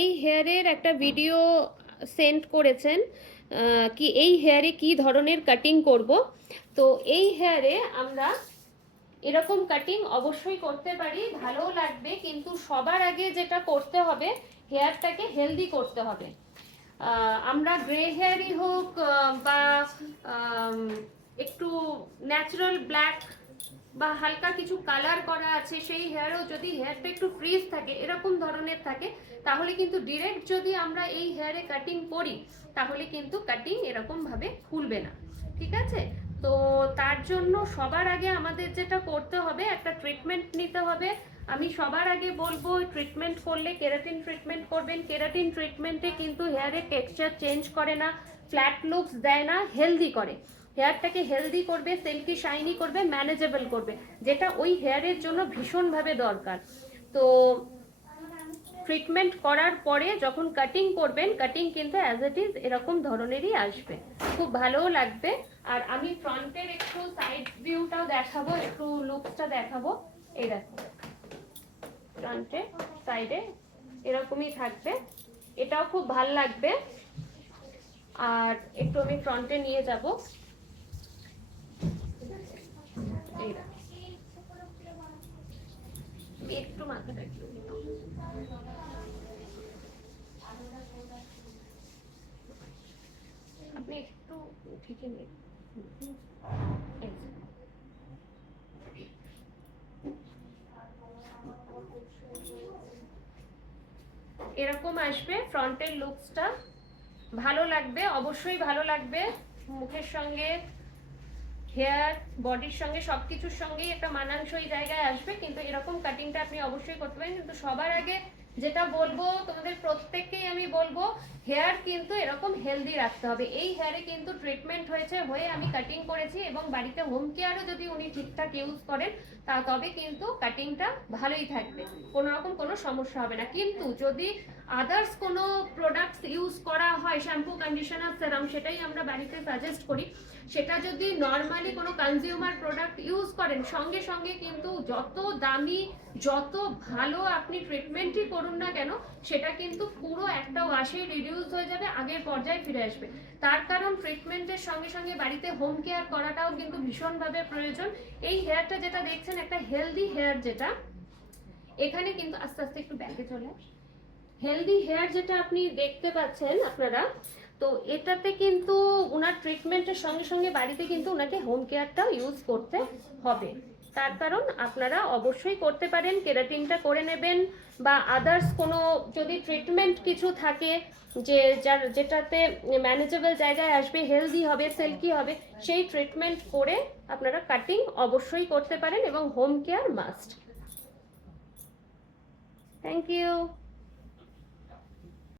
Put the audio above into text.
এই হেয়ারের একটা video send করেছেন কি এই হেয়ারে কি ধরনের কাটিং করব। তো এই হেয়ারে আমরা এরকম কাটিং অবশ্যই করতে পারি, ভালোও লাগবে, কিন্তু সবার আগে যেটা করতে হবে হেয়ারটাকে হেলদি করতে হবে। আমরা গ্রে হেয়ারই হোক বা একটু ন্যাচারাল ব্ল্যাক বা হালকা কিছু কালার করা আছে সেই হেয়ারও যদি হেয়ারটা একটু ফ্রিজ থাকে এরকম ধরনের থাকে, তাহলে কিন্তু ডিরেক্ট যদি আমরা এই হেয়ারে কাটিং করি তাহলে কিন্তু কাটিং এরকম ভাবে খুলবে না, ঠিক আছে? তো তার জন্য সবার আগে আমাদের যেটা করতে হবে একটা ট্রিটমেন্ট নিতে হবে। আমি সবার আগে বলবো ট্রিটমেন্ট করলে কেরাটিন ট্রিটমেন্ট করবেন। কেরাটিন ট্রিটমেন্টে কিন্তু হেয়ারের টেক্সচার চেঞ্জ করে না, ফ্ল্যাট লুকস দেয় না, হেলদি করে। হেয়ারটাকে হেলদি করবে, সিল্কি শাইনি করবে, ম্যানেজেবল করবে, যেটা ওই হেয়ারের জন্য ভীষণভাবে দরকার। তো ট্রিটমেন্ট করার পরে যখন কাটিং করবেন, কাটিং কিন্তু অ্যাজ ইট ইজ এরকম ধরনেরই আসবে, খুব ভালোও লাগবে। আর আমি ফ্রন্টের একটু সাইড ভিউটাও দেখাবো, একটু লুকসটা দেখাবো। এই দেখো, ফ্রন্টে সাইডে এরকমই থাকবে, এটাও খুব ভাল লাগবে। আর একটু আমি ফ্রন্টে নিয়ে যাব, এই দেখো, একটু মাথাটা একটু আপনি একটু ঠিকই নিন। এরকম আসবে ফ্রন্টের লুকসটা, ভালো লাগবে, অবশ্যই ভালো লাগবে। মুখের সঙ্গে, হেয়ার, বডির সঙ্গে, সবকিছুর সঙ্গেই একটা মানানসই জায়গায় আসবে। কিন্তু এরকম কাটিংটা আপনি অবশ্যই করতে পারেন। কিন্তু সবার আগে যেটা বলবো, তোমাদের প্রত্যেককেই আমি বলবো, হেয়ার কিন্তু এরকম হেলদি রাখতে হবে। এই হেয়ারে কিন্তু ট্রিটমেন্ট হয়েছে, হয়ে আমি কাটিং করেছি, এবং বাড়িতে হোম কেয়ারও যদি উনি ঠিকঠাক ইউজ করেন তবে কিন্তু কাটিংটা ভালোই থাকবে, কোনো রকম কোনো সমস্যা হবে না। কিন্তু যদি আদার্স কোনো প্রোডাক্টস ইউজ করা হয়, শ্যাম্পু, কন্ডিশনার, সেরাম, সেটাই আমরা বাড়িতে সাজেস্ট করি। সেটা যদি নর্মালি কোনো কনজিউমার প্রোডাক্ট ইউজ করেন, সঙ্গে সঙ্গে কিন্তু যত দামি, যত ভালো আপনি ট্রিটমেন্টই করুন না কেন, সেটা কিন্তু পুরো একটা ওয়াশেই রিডিউস হয়ে যাবে, আগের পর্যায়ে ফিরে আসবে। তার কারণ ট্রিটমেন্টের সঙ্গে সঙ্গে বাড়িতে হোম কেয়ার করাটাও কিন্তু ভীষণভাবে প্রয়োজন। এই হেয়ারটা যেটা দেখছেন একটা হেলদি হেয়ার, যেটা এখানে কিন্তু আস্তে আস্তে একটু ব্যাকে চলে, হেলদি হেয়ার যেটা আপনি দেখতে পাচ্ছেন আপনারা, তো এটাতে কিন্তু ওনার ট্রিটমেন্টের সঙ্গে সঙ্গে বাড়িতে কিন্তু ওনাকে হোম কেয়ারটাও ইউজ করতে হবে। তার কারণ আপনারা অবশ্যই করতে পারেন, কেরাটিনটা করে নেবেন, বা আদার্স কোনো যদি ট্রিটমেন্ট কিছু থাকে যে যেটাতে ম্যানেজেবল জায়গায় আসবে, হেলদি হবে, সিল্কি হবে, সেই ট্রিটমেন্ট করে আপনারা কাটিং অবশ্যই করতে পারেন, এবং home care must. Thank you.